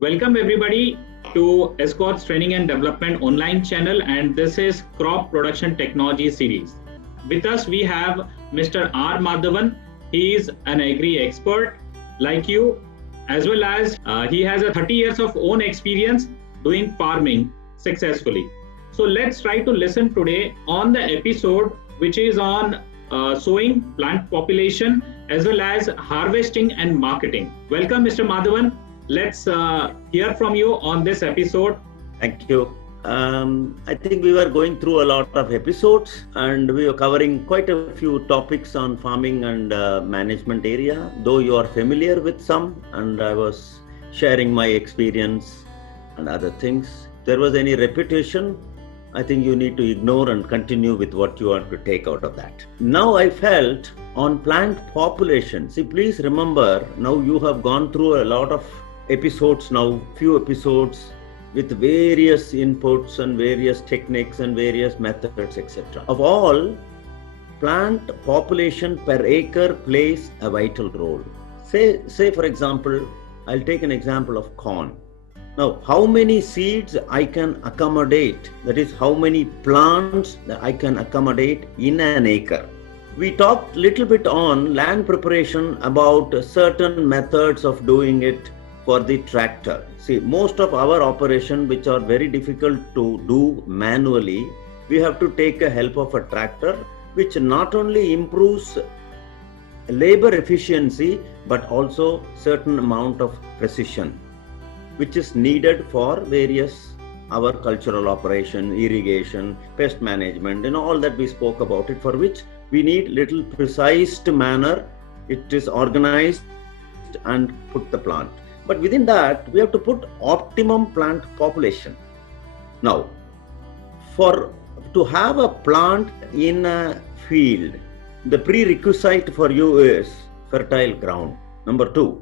Welcome everybody to Escorts Training and Development online channel, and this is Crop Production Technology series. With us we have Mr. R. Madhavan. He is an agri expert like you, as well as he has a 30 years of own experience doing farming successfully. So let's try to listen today on the episode which is on sowing, plant population, as well as harvesting and marketing. Welcome, Mr. Madhavan. Let's hear from you on this episode. Thank you. I think we were going through a lot of episodes and we were covering quite a few topics on farming and management area, though you are familiar with some, and I was sharing my experience and other things. If there was any repetition, I think you need to ignore and continue with what you want to take out of that. Now I felt on plant population. See, please remember, now you have gone through a lot of episodes now, few episodes with various inputs and various techniques and various methods, etc. Of all, plant population per acre plays a vital role. Say for example, I'll take an example of corn. Now, how many seeds I can accommodate, that is how many plants that I can accommodate in an acre. We talked little bit on land preparation about certain methods of doing it for the tractor. See, most of our operation which are very difficult to do manually, we have to take a help of a tractor, which not only improves labor efficiency but also certain amount of precision, which is needed for various our cultural operation, irrigation, pest management, all that we spoke about it, for which we need little precise manner. It is organized and put the plant. But within that, we have to put optimum plant population. Now, to have a plant in a field, the prerequisite for you is fertile ground. Number 2,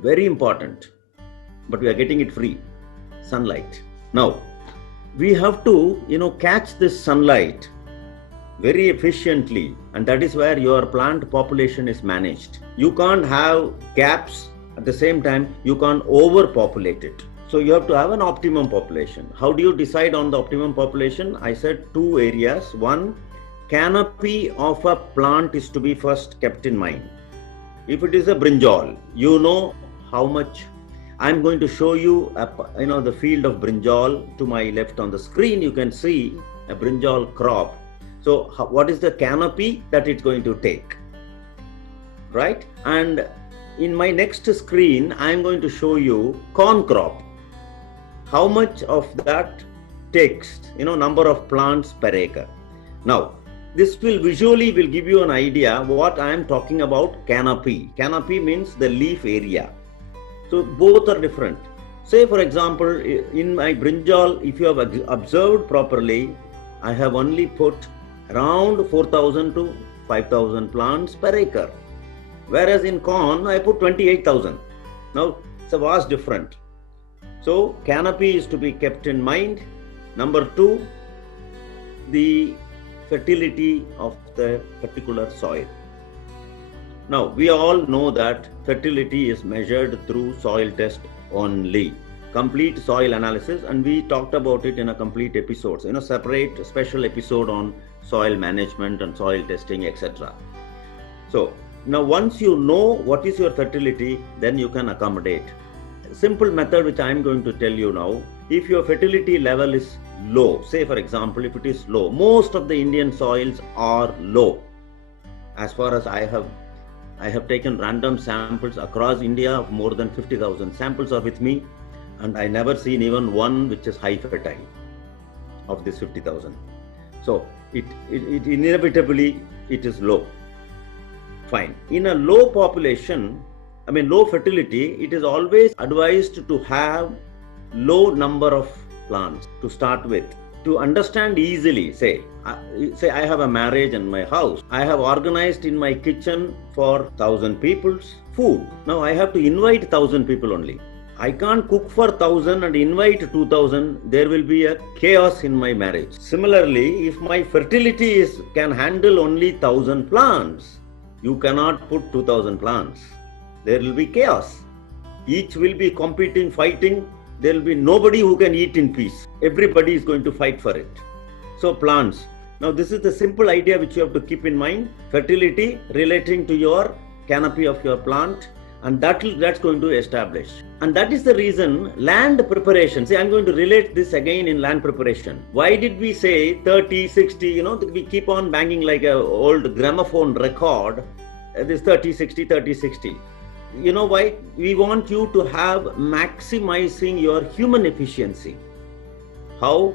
very important, but we are getting it free, sunlight. Now, we have to, catch this sunlight very efficiently, and that is where your plant population is managed. You can't have gaps. At the same time, you can't overpopulate it. So you have to have an optimum population. How do you decide on the optimum population? I said 2 areas. One, canopy of a plant is to be first kept in mind. If it is a brinjal, you know how much. I'm going to show you, the field of brinjal to my left on the screen. You can see a brinjal crop. So what is the canopy that it's going to take, right? And in my next screen, I am going to show you corn crop. How much of that takes, number of plants per acre. Now, this will visually give you an idea what I am talking about canopy. Canopy means the leaf area. So both are different. Say for example, in my brinjal, if you have observed properly, I have only put around 4,000 to 5,000 plants per acre. Whereas in corn, I put 28,000. Now, it's a vast difference. So, canopy is to be kept in mind. Number 2, the fertility of the particular soil. Now, we all know that fertility is measured through soil test only. Complete soil analysis, and we talked about it in a complete episode. Separate special episode on soil management and soil testing, etc. So, now, once you know what is your fertility, then you can accommodate. Simple method which I am going to tell you now, if your fertility level is low, say for example, if it is low, most of the Indian soils are low. As far as I have taken random samples across India of more than 50,000 samples are with me, and I never seen even one which is high fertile of this 50,000. So it inevitably it is low. Fine. In a low population, low fertility, it is always advised to have low number of plants to start with. To understand easily, say I have a marriage in my house. I have organized in my kitchen for 1,000 people's food. Now I have to invite 1,000 people only. I can't cook for 1,000 and invite 2,000. There will be a chaos in my marriage. Similarly, if my fertility can handle only 1,000 plants, you cannot put 2,000 plants. There will be chaos. Each will be competing, fighting. There will be nobody who can eat in peace. Everybody is going to fight for it. So plants. Now this is the simple idea which you have to keep in mind. Fertility relating to your canopy of your plant, and that's going to establish. And that is the reason land preparation. See, I'm going to relate this again in land preparation. Why did we say 30, 60, we keep on banging like an old gramophone record, this 30, 60, 30, 60. You know why? We want you to have maximizing your human efficiency. How?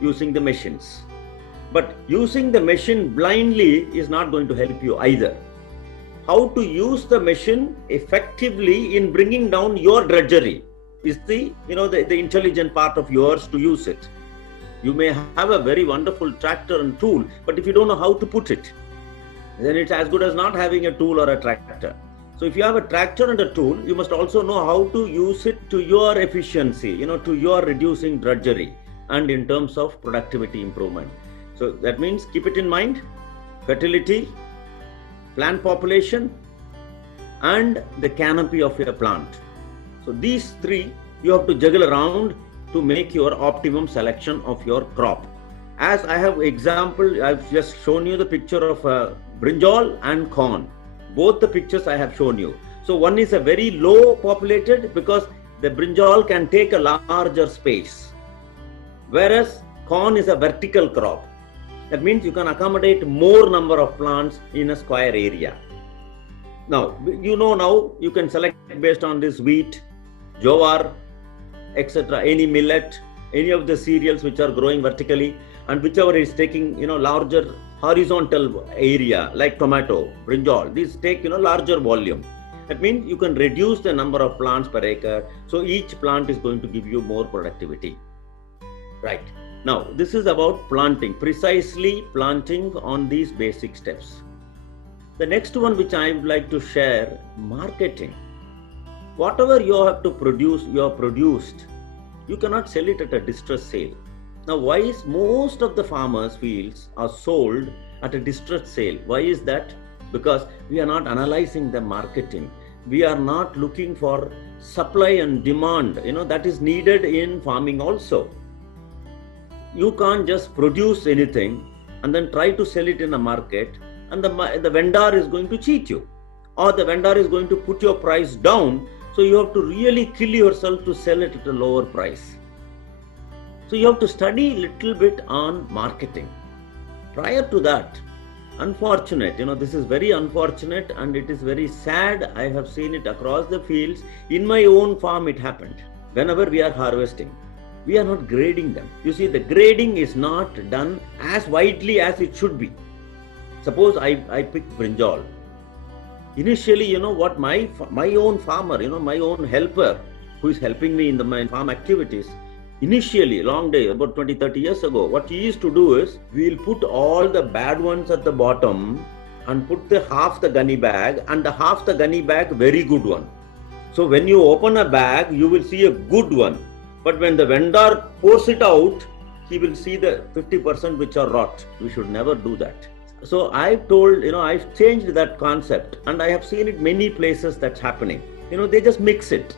Using the machines. But using the machine blindly is not going to help you either. How to use the machine effectively in bringing down your drudgery is the intelligent part of yours to use it. You may have a very wonderful tractor and tool, but if you don't know how to put it, then it's as good as not having a tool or a tractor. So if you have a tractor and a tool, you must also know how to use it to your efficiency, to your reducing drudgery and in terms of productivity improvement. So that means keep it in mind: fertility, plant population, and the canopy of your plant. So these three you have to juggle around to make your optimum selection of your crop. As I have example, I've just shown you the picture of brinjal and corn. Both the pictures I have shown you. So one is a very low populated because the brinjal can take a larger space, whereas corn is a vertical crop. That means you can accommodate more number of plants in a square area. Now you can select based on this wheat, jowar, etc., any millet, any of the cereals which are growing vertically, and whichever is taking larger horizontal area like tomato, brinjal. These take larger volume. That means you can reduce the number of plants per acre. So each plant is going to give you more productivity. Right. Now, this is about planting, precisely planting on these basic steps. The next one which I would like to share, marketing. Whatever you have to produce, you have produced, you cannot sell it at a distress sale. Now, why is most of the farmers' fields are sold at a distress sale? Why is that? Because we are not analyzing the marketing. We are not looking for supply and demand, that is needed in farming also. You can't just produce anything and then try to sell it in a market, and the vendor is going to cheat you, or the vendor is going to put your price down. So you have to really kill yourself to sell it at a lower price. So you have to study a little bit on marketing. Prior to that, unfortunate, this is very unfortunate and it is very sad. I have seen it across the fields. In my own farm it happened. Whenever we are harvesting, we are not grading them. You see, the grading is not done as widely as it should be. Suppose I pick brinjal. Initially, what my own farmer, my own helper who is helping me in my farm activities, initially, long day, about 20-30 years ago, what he used to do is, we'll put all the bad ones at the bottom and put half the gunny bag, and the half the gunny bag very good one. So when you open a bag, you will see a good one. But when the vendor pours it out, he will see the 50% which are rot. We should never do that. So I've changed that concept, and I have seen it many places that's happening. They just mix it.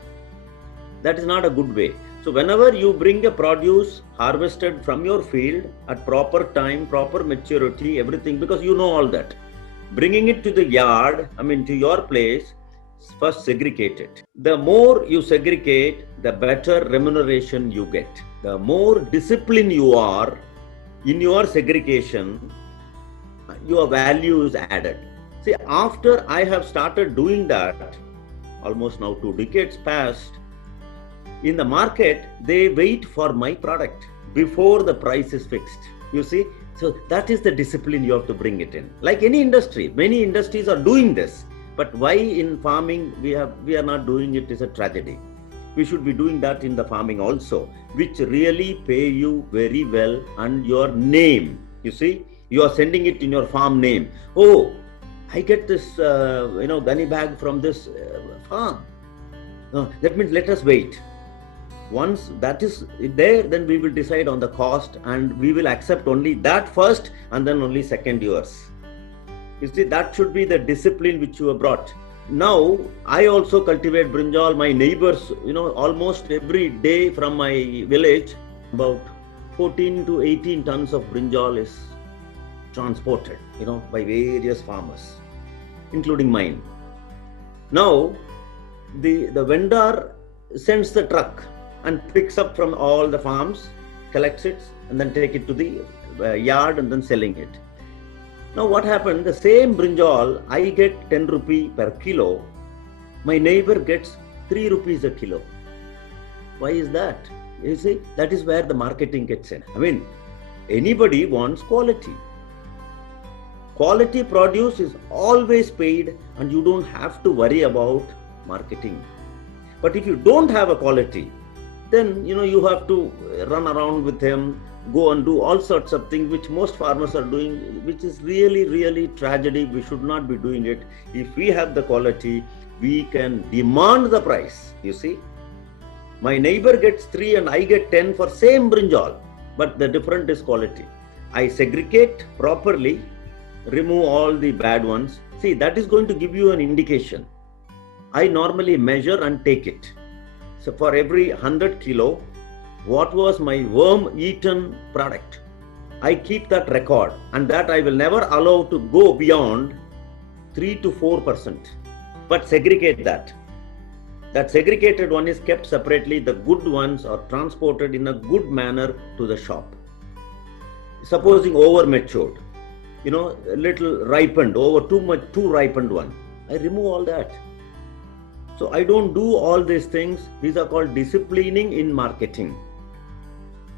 That is not a good way. So whenever you bring a produce harvested from your field at proper time, proper maturity, everything, because you know all that, bringing it to the yard, to your place, first segregate it. The more you segregate, the better remuneration you get. The more disciplined you are in your segregation, your value is added. See, after I have started doing that, almost now 2 decades past, in the market, they wait for my product before the price is fixed. You see, so that is the discipline you have to bring it in. Like any industry, many industries are doing this. But why in farming we are not doing it is a tragedy. We should be doing that in the farming also, which really pay you very well, and your name. You see, you are sending it in your farm name. Oh, I get this gunny bag from this farm. That means let us wait. Once that is there, then we will decide on the cost, and we will accept only that first and then only second yours. You see, that should be the discipline which you have brought. Now I also cultivate brinjal. My neighbors, almost every day from my village, about 14 to 18 tons of brinjal is transported, by various farmers, including mine. Now, the vendor sends the truck and picks up from all the farms, collects it, and then take it to the yard and then selling it. Now what happened, the same brinjal, I get 10 rupee per kilo, my neighbor gets 3 rupees a kilo. Why is that? You see, that is where the marketing gets in. I mean, anybody wants quality. Quality produce is always paid and you don't have to worry about marketing. But if you don't have a quality, then you have to run around with him, go and do all sorts of things which most farmers are doing, which is really, really tragedy. We should not be doing it. If we have the quality, we can demand the price. You see, my neighbor gets 3 and I get 10 for same brinjal, but the difference is quality. I segregate properly, remove all the bad ones. See, that is going to give you an indication. I normally measure and take it. So for every 100 kilo, what was my worm-eaten product? I keep that record, and that I will never allow to go beyond 3 to 4%. But segregate that. That segregated one is kept separately. The good ones are transported in a good manner to the shop. Supposing over matured, a little ripened, over too ripened one, I remove all that. So I don't do all these things. These are called disciplining in marketing.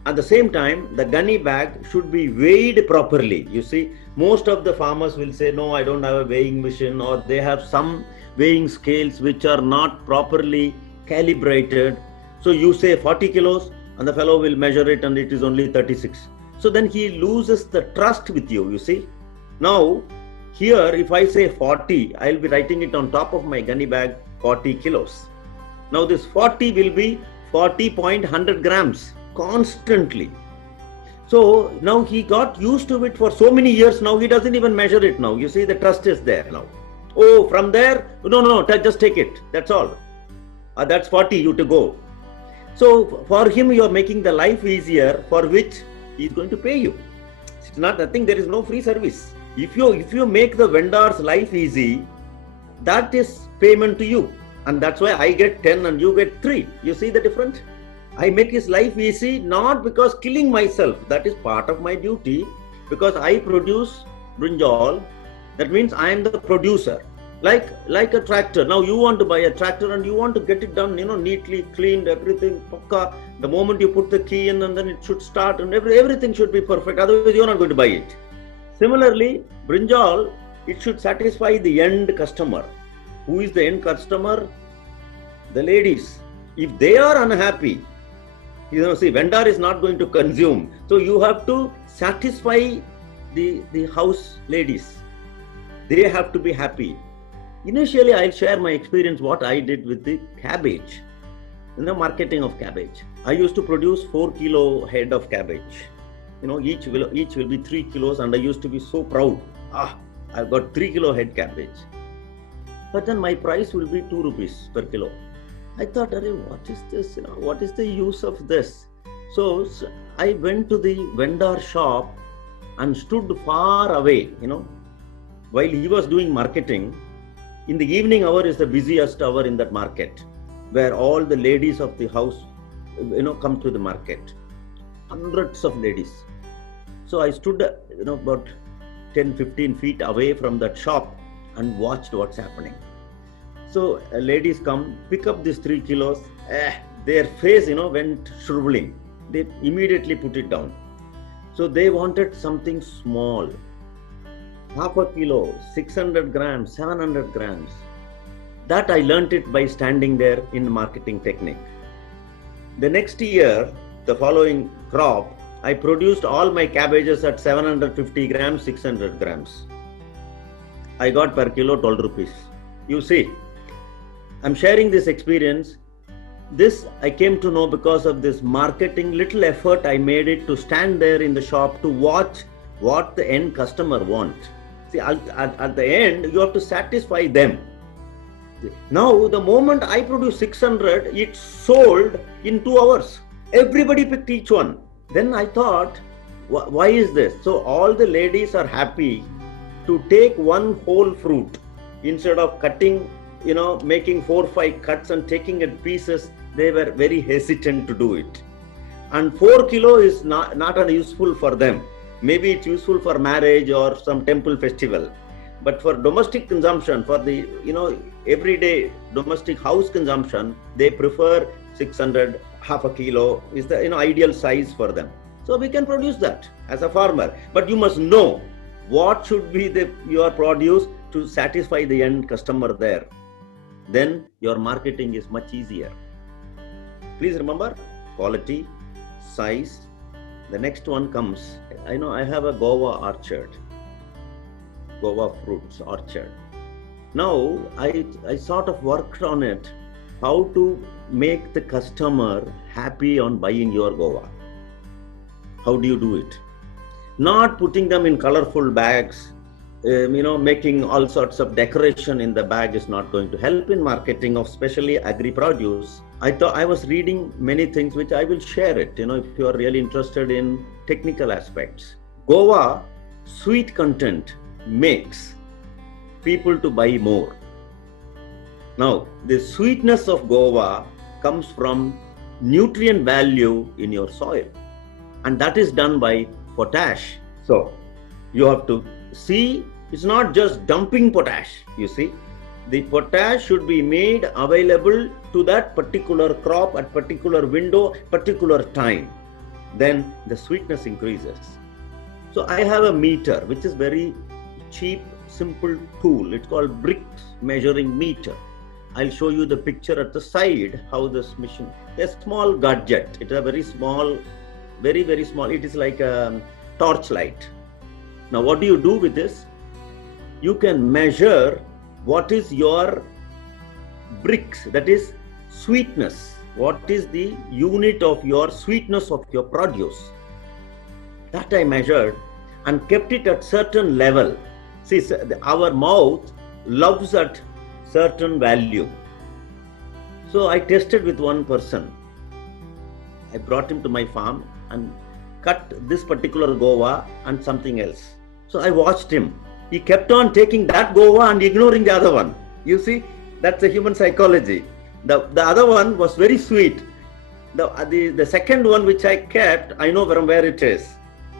At the same time, the gunny bag should be weighed properly. You see, most of the farmers will say, no, I don't have a weighing machine, or they have some weighing scales which are not properly calibrated. So you say 40 kilos and the fellow will measure it and it is only 36. So then he loses the trust with you, you see. Now, here if I say 40, I'll be writing it on top of my gunny bag, 40 kilos. Now this 40 will be 40.100 grams constantly. So now he got used to it for so many years. Now he doesn't even measure it now. You see, the trust is there now. Oh, from there, no, just take it. That's all. That's 40, you to go. So for him, you are making the life easier, for which he is going to pay you. It's not nothing. There is no free service. If you make the vendor's life easy, that is payment to you. And that's why I get 10 and you get 3. You see the difference? I make his life easy, not because killing myself. That is part of my duty. Because I produce brinjal, that means I am the producer. Like a tractor. Now you want to buy a tractor and you want to get it done, neatly, cleaned, everything, pakka. The moment you put the key in and then it should start and everything should be perfect. Otherwise you are not going to buy it. Similarly, brinjal, it should satisfy the end customer. Who is the end customer? The ladies. If they are unhappy, see, vendor is not going to consume. So you have to satisfy the house ladies. They have to be happy. Initially, I'll share my experience, what I did with the cabbage, marketing of cabbage. I used to produce 4 kilo head of cabbage. Each will be 3 kilos, and I used to be so proud. I've got 3 kilo head cabbage. But then my price will be 2 rupees per kilo. I thought, what is this? What is the use of this? So I went to the vendor shop and stood far away, while he was doing marketing. In the evening hour is the busiest hour in that market, where all the ladies of the house, come to the market. Hundreds of ladies. So I stood, about 10-15 feet away from that shop and watched what's happening. So ladies come, pick up these 3 kilos. Their face, went shriveling. They immediately put it down. So they wanted something small. Half a kilo, 600 grams, 700 grams. That I learnt it by standing there in marketing technique. The next year, the following crop, I produced all my cabbages at 750 grams, 600 grams. I got per kilo 12 rupees. You see, I'm sharing this experience. This I came to know because of this marketing little effort I made it to stand there in the shop to watch what the end customer wants. See, at the end, you have to satisfy them. Now, the moment I produced 600, it sold in 2 hours. Everybody picked each one. Then I thought, why is this? So all the ladies are happy to take one whole fruit instead of cutting, making 4 or 5 cuts and taking it pieces. They were very hesitant to do it. And 4 kilo is not useful for them. Maybe it's useful for marriage or some temple festival. But for domestic consumption, for the everyday domestic house consumption, they prefer 600, half a kilo is the ideal size for them. So we can produce that as a farmer. But you must know what should be your produce to satisfy the end customer there. Then your marketing is much easier. Please remember quality, size. The next one comes. I have a guava orchard. Guava fruits orchard. Now I sort of worked on it, how to make the customer happy on buying your guava. How do you do it? Not putting them in colorful bags, making all sorts of decoration in the bag is not going to help in marketing of especially agri produce. I was reading many things which I will share it, if you are really interested in technical aspects. Guava sweet content makes people to buy more. Now, the sweetness of guava comes from nutrient value in your soil, and that is done by potash. So, you have to see, it's not just dumping potash, you see. The potash should be made available to that particular crop at particular window, particular time. Then the sweetness increases. So, I have a meter, which is very cheap, simple tool. It's called Brix measuring meter. I'll show you the picture at the side, how this machine, a small gadget. It's a very small, very, very small. It is like a torchlight. Now, what do you do with this? You can measure what is your Brix, that is sweetness. What is the unit of your sweetness of your produce? That I measured and kept it at certain level. See, our mouth loves at certain value. So I tested with one person. I brought him to my farm and cut this particular guava and something else. So I watched him. He kept on taking that guava and ignoring the other one. You see, that's a human psychology. The other one was very sweet. The second one which I kept, I know from where it is.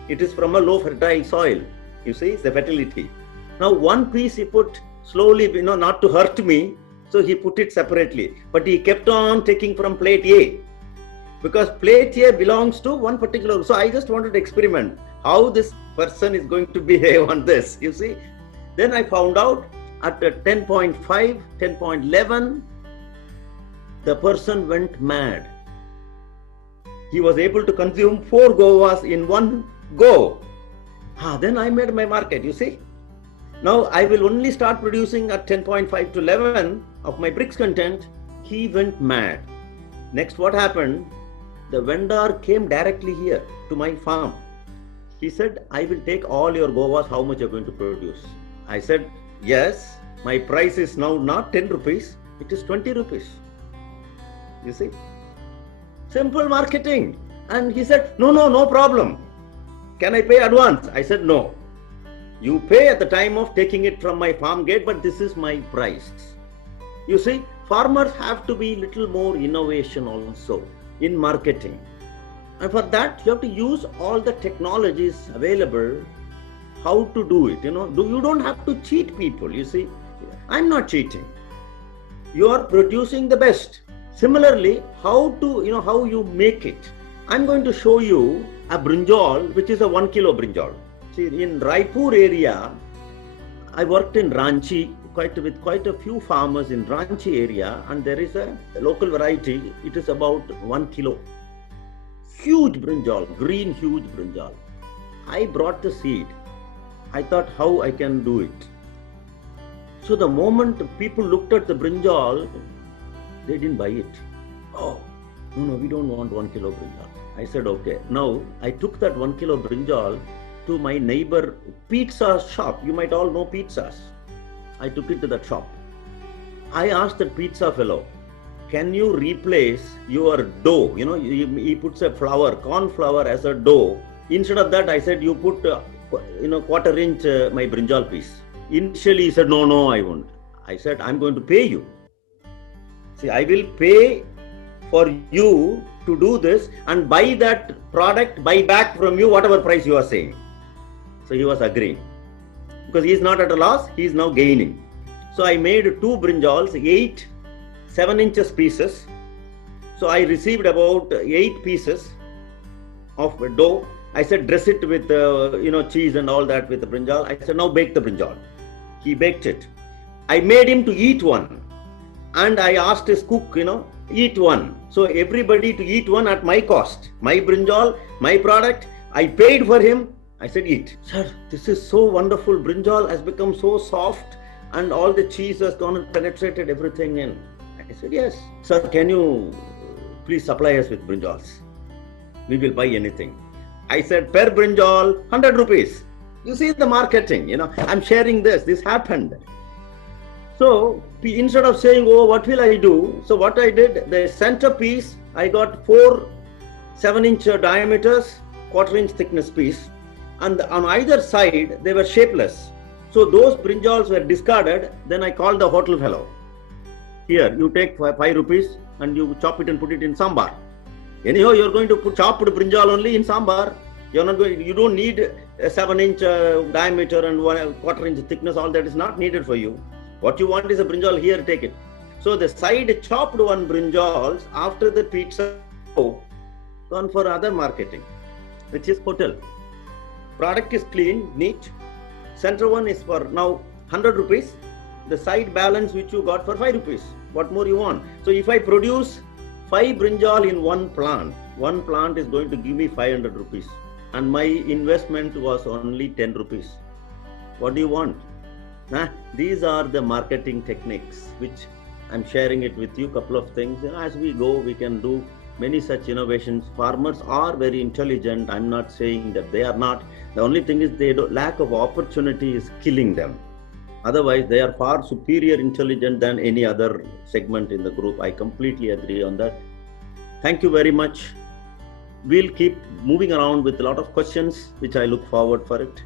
It is from a low fertile soil. You see, it's the fertility. Now one piece he put slowly, not to hurt me, so he put it separately. But he kept on taking from plate A, because plate A belongs to one particular. So I just wanted to experiment how this person is going to behave on this, you see. Then I found out at 10.5, 10.11, the person went mad. He was able to consume 4 guavas in one go. Then I made my market, you see. Now I will only start producing at 10.5 to 11 of my Brix content. He went mad. Next, what happened? The vendor came directly here to my farm. He said, I will take all your guavas, how much you're going to produce? I said, yes, my price is now not 10 rupees, it is 20 rupees. You see? Simple marketing. And he said, no problem. Can I pay advance? I said, no. You pay at the time of taking it from my farm gate, but this is my price. You see, farmers have to be little more innovation also in marketing. And for that, you have to use all the technologies available, how to do it. You don't have to cheat people, you see. I'm not cheating. You are producing the best. Similarly, how you make it. I'm going to show you a brinjal, which is a 1 kilo brinjal. See, in Raipur area, I worked in Ranchi with quite a few farmers in Ranchi area, and there is a local variety. It is about 1 kilo. Huge brinjal, green huge brinjal. I brought the seed. I thought how I can do it. So the moment people looked at the brinjal, they didn't buy it. Oh, no, we don't want 1 kilo brinjal. I said, okay. Now I took that 1 kilo brinjal to my neighbor pizza shop. You might all know pizzas. I took it to that shop. I asked the pizza fellow, can you replace your dough? You know, he puts a flour, corn flour as a dough. Instead of that, I said, you put, quarter inch my brinjal piece. Initially, he said, no, I won't. I said, I'm going to pay you. See, I will pay for you to do this and buy that product, buy back from you whatever price you are saying. So he was agreeing. Because he is not at a loss, he is now gaining. So I made 2 brinjals, 8 7-inch pieces. So I received about 8 pieces of dough. I said, dress it with cheese and all that with the brinjal. I said, now bake the brinjal. He baked it. I made him to eat one. And I asked his cook, eat one. So everybody to eat one at my cost. My brinjal, my product, I paid for him. I said, eat. Sir, this is so wonderful. Brinjal has become so soft and all the cheese has gone and penetrated everything in. I said, yes. Sir, can you please supply us with brinjals? We will buy anything. I said, per brinjal, 100 rupees. You see the marketing, I'm sharing this. This happened. So instead of saying, oh, what will I do? So what I did, the centerpiece, I got 4 7-inch diameters, quarter-inch thickness piece. And on either side, they were shapeless. So those brinjals were discarded. Then I called the hotel fellow. Here, you take 5 rupees and you chop it and put it in sambar. Anyhow, you're going to put chopped brinjal only in sambar. You don't need a 7-inch diameter and 1/4-inch thickness. All that is not needed for you. What you want is a brinjal. Here, take it. So the side chopped one brinjals after the pizza gone for other marketing, which is hotel. Product is clean, neat. Center one is for now 100 rupees. The side balance which you got for 5 rupees. What more you want? So if I produce 5 brinjal in one plant is going to give me 500 rupees. And my investment was only 10 rupees. What do you want? These are the marketing techniques which I'm sharing it with you. Couple of things. As we go, we can do many such innovations. Farmers are very intelligent. I'm not saying that they are not. The only thing is lack of opportunity is killing them. Otherwise, they are far superior intelligent than any other segment in the group. I completely agree on that. Thank you very much. We'll keep moving around with a lot of questions, which I look forward for it.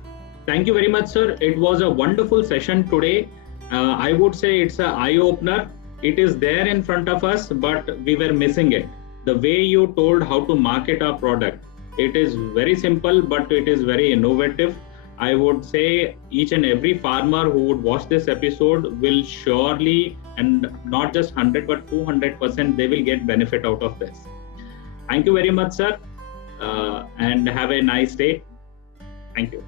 Thank you very much, sir. It was a wonderful session today. I would say it's an eye-opener. It is there in front of us, but we were missing it. The way you told how to market our product, it is very simple, but it is very innovative. I would say each and every farmer who would watch this episode will surely, and not just 100 but 200%, they will get benefit out of this. Thank you very much, sir, and have a nice day. Thank you.